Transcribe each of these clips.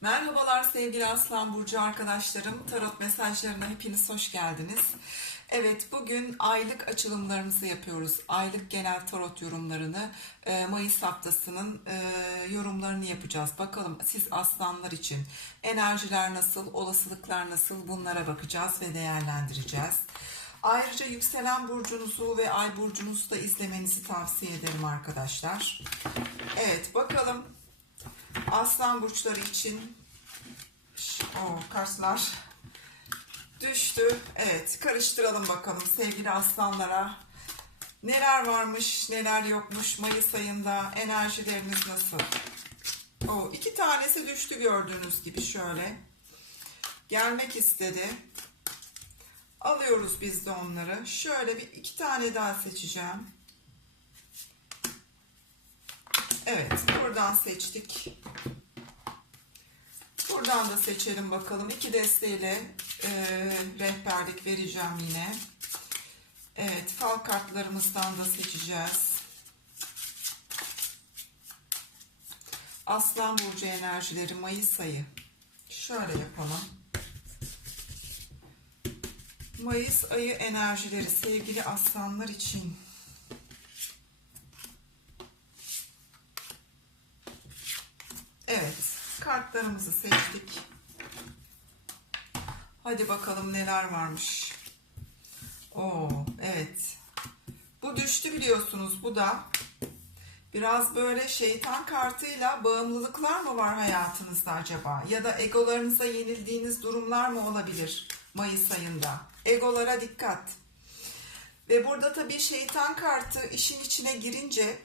Merhabalar sevgili Aslan Burcu arkadaşlarım. Tarot mesajlarına hepiniz hoş geldiniz. Evet bugün aylık açılımlarımızı yapıyoruz. Aylık genel tarot yorumlarını e, Mayıs haftasının e, yorumlarını yapacağız. Bakalım siz aslanlar için enerjiler nasıl, olasılıklar nasıl bunlara bakacağız ve değerlendireceğiz. Ayrıca yükselen burcunuzu ve ay burcunuzu da izlemenizi tavsiye ederim arkadaşlar. Evet bakalım Aslan burçları için o Karslar düştü. Evet karıştıralım bakalım sevgili aslanlara. Neler varmış neler yokmuş Mayıs ayında enerjileriniz nasıl? O iki tanesi düştü gördüğünüz gibi şöyle. Gelmek istedi. Alıyoruz biz de onları. Şöyle bir iki tane daha seçeceğim. Evet, buradan seçtik. Buradan da seçelim bakalım. İki desteğiyle e, rehberlik vereceğim yine. Evet, fal kartlarımızdan da seçeceğiz. Aslan Burcu enerjileri Mayıs ayı. Şöyle yapalım. Mayıs ayı enerjileri sevgili aslanlar için. Evet, kartlarımızı seçtik. Hadi bakalım neler varmış. Oo, evet. Bu düştü biliyorsunuz. Bu da biraz böyle şeytan kartıyla bağımlılıklar mı var hayatınızda acaba? Ya da egolarınıza yenildiğiniz durumlar mı olabilir Mayıs ayında? Egolara dikkat. Ve burada tabii şeytan kartı işin içine girince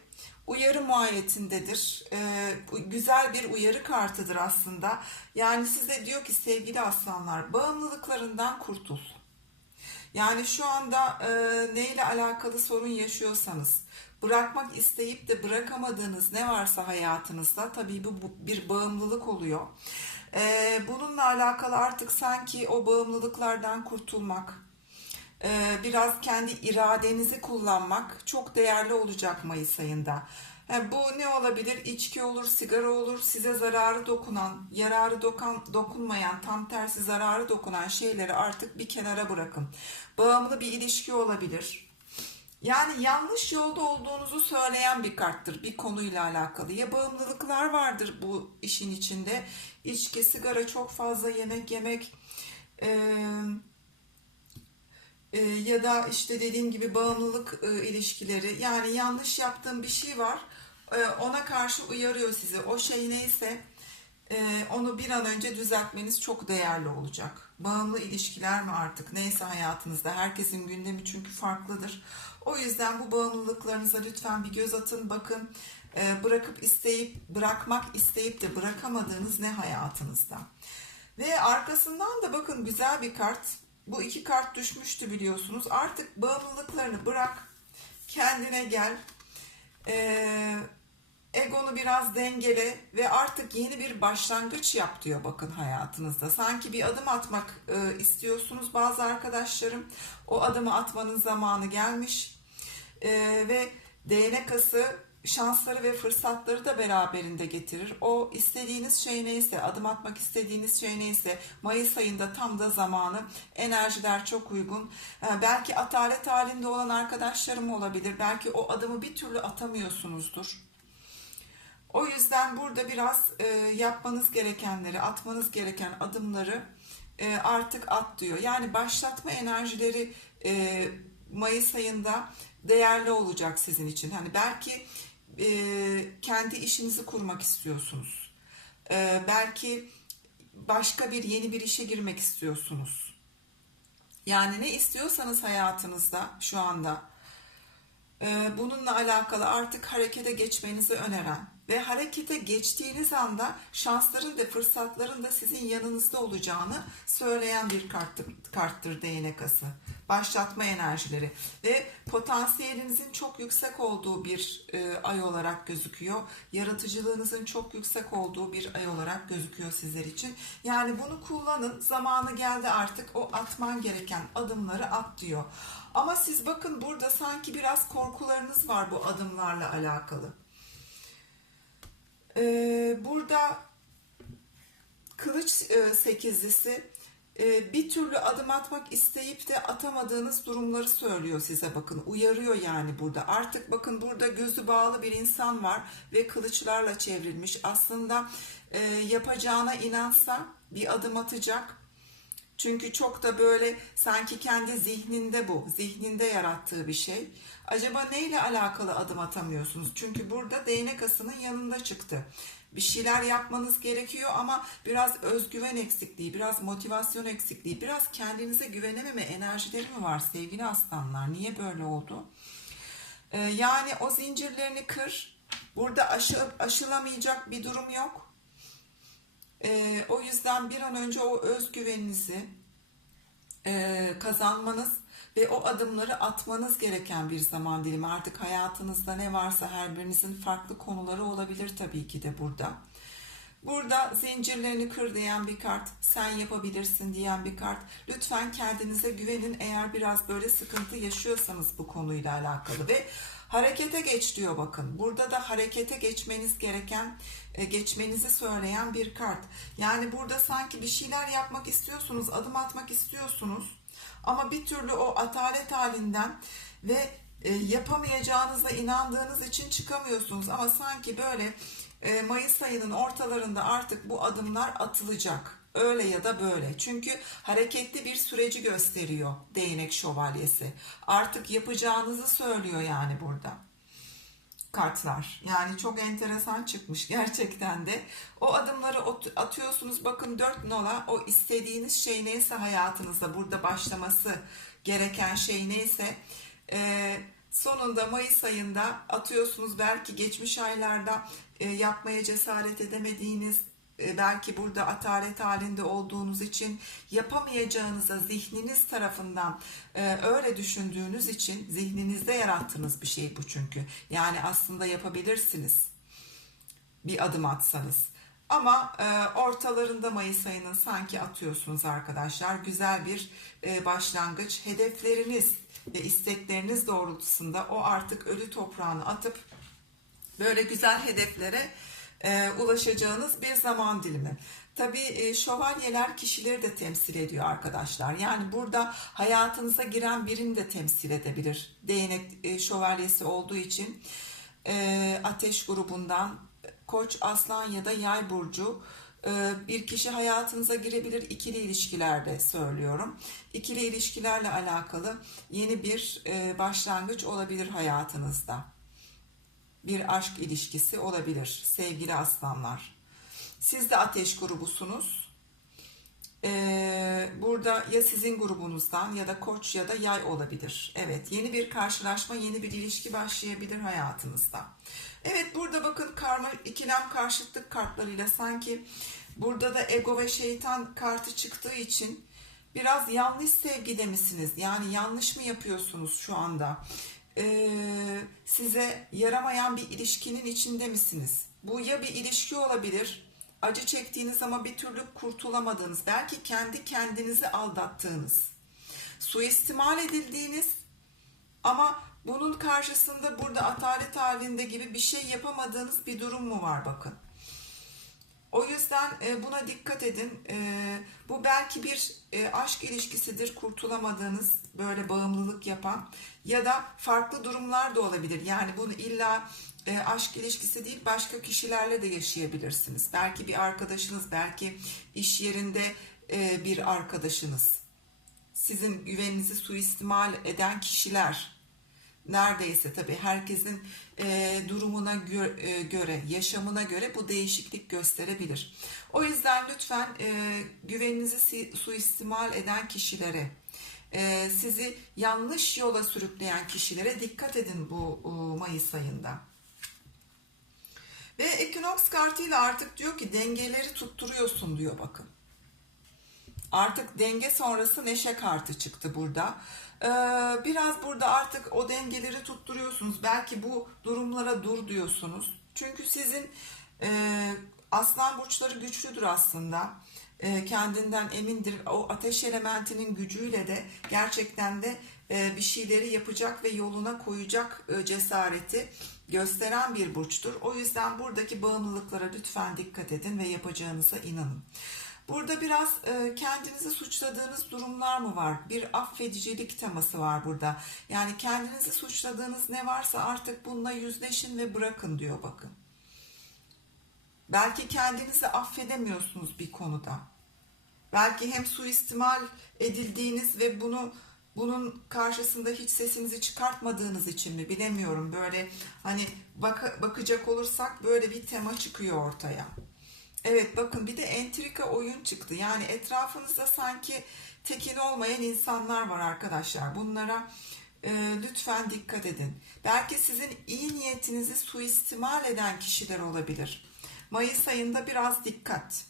uyarı muayetindedir. Ee, güzel bir uyarı kartıdır aslında. Yani size diyor ki sevgili aslanlar bağımlılıklarından kurtul. Yani şu anda e, neyle alakalı sorun yaşıyorsanız bırakmak isteyip de bırakamadığınız ne varsa hayatınızda tabii bu, bu bir bağımlılık oluyor. E, bununla alakalı artık sanki o bağımlılıklardan kurtulmak, biraz kendi iradenizi kullanmak çok değerli olacak Mayıs ayında. Yani bu ne olabilir? İçki olur, sigara olur, size zararı dokunan, yararı dokan, dokunmayan, tam tersi zararı dokunan şeyleri artık bir kenara bırakın. Bağımlı bir ilişki olabilir. Yani yanlış yolda olduğunuzu söyleyen bir karttır bir konuyla alakalı. Ya bağımlılıklar vardır bu işin içinde. İçki, sigara, çok fazla yemek yemek, eee e, ya da işte dediğim gibi bağımlılık e, ilişkileri. Yani yanlış yaptığım bir şey var. E, ona karşı uyarıyor sizi. O şey neyse e, onu bir an önce düzeltmeniz çok değerli olacak. Bağımlı ilişkiler mi artık? Neyse hayatınızda. Herkesin gündemi çünkü farklıdır. O yüzden bu bağımlılıklarınıza lütfen bir göz atın bakın. E, bırakıp isteyip bırakmak isteyip de bırakamadığınız ne hayatınızda? Ve arkasından da bakın güzel bir kart bu iki kart düşmüştü biliyorsunuz. Artık bağımlılıklarını bırak. Kendine gel. Ee, egonu biraz dengele ve artık yeni bir başlangıç yap diyor bakın hayatınızda. Sanki bir adım atmak e, istiyorsunuz bazı arkadaşlarım. O adımı atmanın zamanı gelmiş. E, ve değnek ası şansları ve fırsatları da beraberinde getirir. O istediğiniz şey neyse, adım atmak istediğiniz şey neyse, Mayıs ayında tam da zamanı, enerjiler çok uygun. Ee, belki atalet halinde olan arkadaşlarım olabilir. Belki o adımı bir türlü atamıyorsunuzdur. O yüzden burada biraz e, yapmanız gerekenleri, atmanız gereken adımları e, artık at diyor. Yani başlatma enerjileri e, Mayıs ayında değerli olacak sizin için. Hani belki e, kendi işinizi kurmak istiyorsunuz. E, belki başka bir yeni bir işe girmek istiyorsunuz. Yani ne istiyorsanız hayatınızda şu anda e, bununla alakalı artık harekete geçmenizi öneren ve harekete geçtiğiniz anda şansların da fırsatların da sizin yanınızda olacağını söyleyen bir karttır, karttır değnek ası. Başlatma enerjileri ve potansiyelinizin çok yüksek olduğu bir e, ay olarak gözüküyor. Yaratıcılığınızın çok yüksek olduğu bir ay olarak gözüküyor sizler için. Yani bunu kullanın. Zamanı geldi artık o atman gereken adımları at diyor. Ama siz bakın burada sanki biraz korkularınız var bu adımlarla alakalı. Ee, burada kılıç e, sekizlisi e, bir türlü adım atmak isteyip de atamadığınız durumları söylüyor size bakın. Uyarıyor yani burada. Artık bakın burada gözü bağlı bir insan var ve kılıçlarla çevrilmiş. Aslında e, yapacağına inansa bir adım atacak. Çünkü çok da böyle sanki kendi zihninde bu, zihninde yarattığı bir şey. Acaba neyle alakalı adım atamıyorsunuz? Çünkü burada değnek asının yanında çıktı. Bir şeyler yapmanız gerekiyor ama biraz özgüven eksikliği, biraz motivasyon eksikliği, biraz kendinize güvenememe enerjileri mi var sevgili aslanlar? Niye böyle oldu? Ee, yani o zincirlerini kır. Burada aşı, aşılamayacak bir durum yok. Ee, o yüzden bir an önce o özgüveninizi e, kazanmanız ve o adımları atmanız gereken bir zaman dilimi. Artık hayatınızda ne varsa her birinizin farklı konuları olabilir tabii ki de burada. Burada zincirlerini kır diyen bir kart, sen yapabilirsin diyen bir kart. Lütfen kendinize güvenin eğer biraz böyle sıkıntı yaşıyorsanız bu konuyla alakalı ve harekete geç diyor bakın. Burada da harekete geçmeniz gereken, geçmenizi söyleyen bir kart. Yani burada sanki bir şeyler yapmak istiyorsunuz, adım atmak istiyorsunuz. Ama bir türlü o atalet halinden ve e, yapamayacağınıza inandığınız için çıkamıyorsunuz. Ama sanki böyle e, Mayıs ayının ortalarında artık bu adımlar atılacak. Öyle ya da böyle. Çünkü hareketli bir süreci gösteriyor değnek şövalyesi. Artık yapacağınızı söylüyor yani burada kartlar. Yani çok enteresan çıkmış gerçekten de. O adımları atıyorsunuz. Bakın dört nola o istediğiniz şey neyse hayatınızda burada başlaması gereken şey neyse e, sonunda Mayıs ayında atıyorsunuz. Belki geçmiş aylarda e, yapmaya cesaret edemediğiniz belki burada atalet halinde olduğunuz için yapamayacağınıza zihniniz tarafından e, öyle düşündüğünüz için zihninizde yarattığınız bir şey bu çünkü. Yani aslında yapabilirsiniz bir adım atsanız. Ama e, ortalarında Mayıs ayının sanki atıyorsunuz arkadaşlar. Güzel bir e, başlangıç. Hedefleriniz ve istekleriniz doğrultusunda o artık ölü toprağını atıp böyle güzel hedeflere e, ulaşacağınız bir zaman dilimi. Tabii e, şövalyeler kişileri de temsil ediyor arkadaşlar. Yani burada hayatınıza giren birini de temsil edebilir. Değnek e, şövalyesi olduğu için e, ateş grubundan koç, aslan ya da yay burcu bir kişi hayatınıza girebilir ikili ilişkilerde söylüyorum. İkili ilişkilerle alakalı yeni bir başlangıç olabilir hayatınızda bir aşk ilişkisi olabilir sevgili aslanlar. Siz de ateş grubusunuz. Ee, burada ya sizin grubunuzdan ya da koç ya da yay olabilir. Evet yeni bir karşılaşma, yeni bir ilişki başlayabilir hayatınızda. Evet burada bakın karma ikilem karşıtlık kartlarıyla sanki burada da ego ve şeytan kartı çıktığı için biraz yanlış sevgide misiniz? Yani yanlış mı yapıyorsunuz şu anda? E, size yaramayan bir ilişkinin içinde misiniz? Bu ya bir ilişki olabilir, acı çektiğiniz ama bir türlü kurtulamadığınız, belki kendi kendinizi aldattığınız, suistimal edildiğiniz ama bunun karşısında burada atalet halinde gibi bir şey yapamadığınız bir durum mu var bakın. O yüzden e, buna dikkat edin. E, bu belki bir e, aşk ilişkisidir, kurtulamadığınız böyle bağımlılık yapan ya da farklı durumlar da olabilir. Yani bunu illa aşk ilişkisi değil başka kişilerle de yaşayabilirsiniz. Belki bir arkadaşınız, belki iş yerinde bir arkadaşınız. Sizin güveninizi suistimal eden kişiler neredeyse tabii herkesin e, durumuna gö- e, göre, yaşamına göre bu değişiklik gösterebilir. O yüzden lütfen e, güveninizi suistimal eden kişilere, e, sizi yanlış yola sürükleyen kişilere dikkat edin bu e, Mayıs ayında. Ve Equinox kartıyla artık diyor ki dengeleri tutturuyorsun diyor bakın. Artık denge sonrası neşe kartı çıktı burada. Ee, biraz burada artık o dengeleri tutturuyorsunuz. Belki bu durumlara dur diyorsunuz. Çünkü sizin e, aslan burçları güçlüdür aslında. E, kendinden emindir. O ateş elementinin gücüyle de gerçekten de e, bir şeyleri yapacak ve yoluna koyacak cesareti gösteren bir burçtur. O yüzden buradaki bağımlılıklara lütfen dikkat edin ve yapacağınıza inanın. Burada biraz e, kendinizi suçladığınız durumlar mı var? Bir affedicilik teması var burada. Yani kendinizi suçladığınız ne varsa artık bununla yüzleşin ve bırakın diyor bakın. Belki kendinizi affedemiyorsunuz bir konuda. Belki hem suistimal edildiğiniz ve bunu bunun karşısında hiç sesinizi çıkartmadığınız için mi bilemiyorum. Böyle hani baka- bakacak olursak böyle bir tema çıkıyor ortaya. Evet bakın bir de entrika oyun çıktı. Yani etrafınızda sanki tekin olmayan insanlar var arkadaşlar. Bunlara e, lütfen dikkat edin. Belki sizin iyi niyetinizi suistimal eden kişiler olabilir. Mayıs ayında biraz dikkat.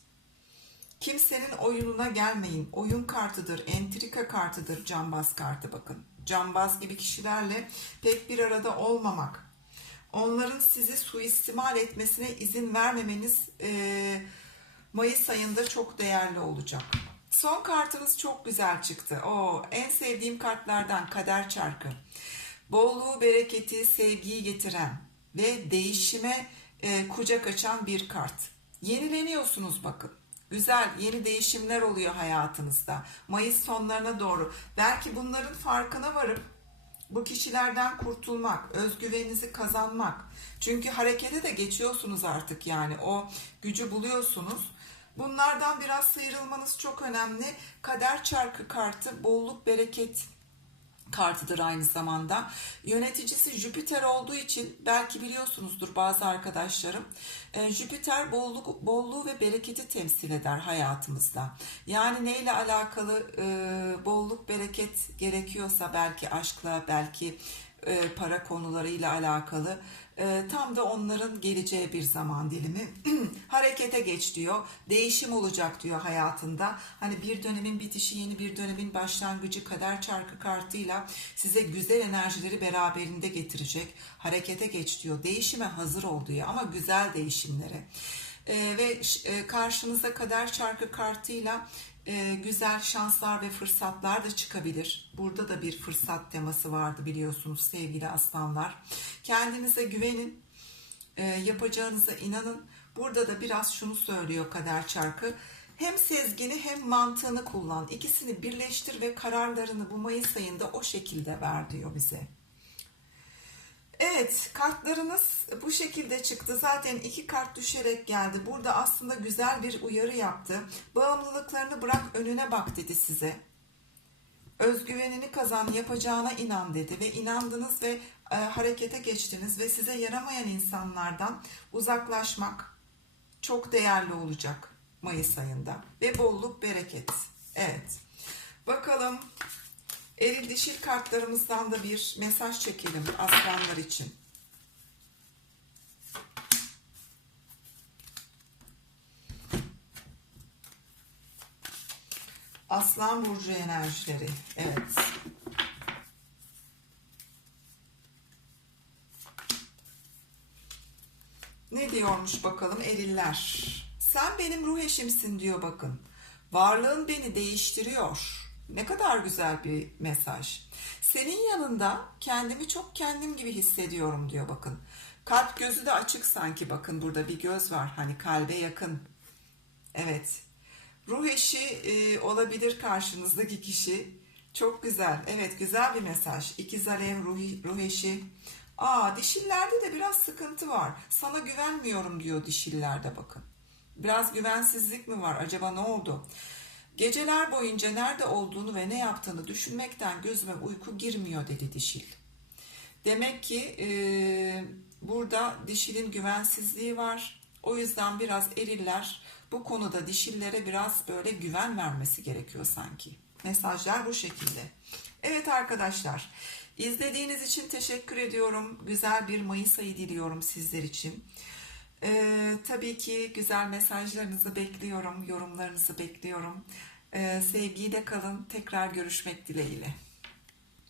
Kimsenin oyununa gelmeyin. Oyun kartıdır, entrika kartıdır cambaz kartı bakın. Cambaz gibi kişilerle pek bir arada olmamak. Onların sizi suistimal etmesine izin vermemeniz e, Mayıs ayında çok değerli olacak. Son kartınız çok güzel çıktı. O en sevdiğim kartlardan kader çarkı. Bolluğu, bereketi, sevgiyi getiren ve değişime e, kucak açan bir kart. Yenileniyorsunuz bakın. Güzel yeni değişimler oluyor hayatınızda. Mayıs sonlarına doğru. Belki bunların farkına varıp bu kişilerden kurtulmak, özgüveninizi kazanmak. Çünkü harekete de geçiyorsunuz artık yani o gücü buluyorsunuz. Bunlardan biraz sıyrılmanız çok önemli. Kader çarkı kartı bolluk bereket kartıdır aynı zamanda. Yöneticisi Jüpiter olduğu için belki biliyorsunuzdur bazı arkadaşlarım. e, Jüpiter bolluk, bolluğu ve bereketi temsil eder hayatımızda. Yani neyle alakalı e, bolluk bereket gerekiyorsa belki aşkla belki e, para konularıyla alakalı. E, tam da onların geleceği bir zaman dilimi. Harekete geç diyor değişim olacak diyor hayatında. Hani bir dönemin bitişi yeni bir dönemin başlangıcı kader çarkı kartıyla size güzel enerjileri beraberinde getirecek. Harekete geç diyor değişime hazır ol diyor ama güzel değişimlere. E, ve e, karşınıza kader çarkı kartıyla e, güzel şanslar ve fırsatlar da çıkabilir. Burada da bir fırsat teması vardı biliyorsunuz sevgili aslanlar. Kendinize güvenin, e, yapacağınıza inanın. Burada da biraz şunu söylüyor kader çarkı. Hem sezgini hem mantığını kullan. İkisini birleştir ve kararlarını bu Mayıs ayında o şekilde ver diyor bize. Evet, kartlarınız bu şekilde çıktı. Zaten iki kart düşerek geldi. Burada aslında güzel bir uyarı yaptı. Bağımlılıklarını bırak önüne bak dedi size. Özgüvenini kazan, yapacağına inan dedi ve inandınız ve e, harekete geçtiniz ve size yaramayan insanlardan uzaklaşmak çok değerli olacak Mayıs ayında ve bolluk bereket. Evet. Bakalım Eril dişil kartlarımızdan da bir mesaj çekelim aslanlar için. Aslan burcu enerjileri. Evet. Ne diyormuş bakalım eriller. Sen benim ruh eşimsin diyor bakın. Varlığın beni değiştiriyor. Ne kadar güzel bir mesaj. Senin yanında kendimi çok kendim gibi hissediyorum diyor bakın. Kalp gözü de açık sanki bakın burada bir göz var hani kalbe yakın. Evet. Ruh eşi e, olabilir karşınızdaki kişi. Çok güzel. Evet güzel bir mesaj. İkiz alev ruh, ruh eşi. Aa dişillerde de biraz sıkıntı var. Sana güvenmiyorum diyor dişillerde bakın. Biraz güvensizlik mi var? Acaba ne oldu? Geceler boyunca nerede olduğunu ve ne yaptığını düşünmekten gözüme uyku girmiyor dedi dişil. Demek ki e, burada dişilin güvensizliği var. O yüzden biraz eriller bu konuda dişillere biraz böyle güven vermesi gerekiyor sanki. Mesajlar bu şekilde. Evet arkadaşlar izlediğiniz için teşekkür ediyorum. Güzel bir Mayıs ayı diliyorum sizler için. Ee, tabii ki güzel mesajlarınızı bekliyorum, yorumlarınızı bekliyorum. Ee, sevgiyle kalın, tekrar görüşmek dileğiyle.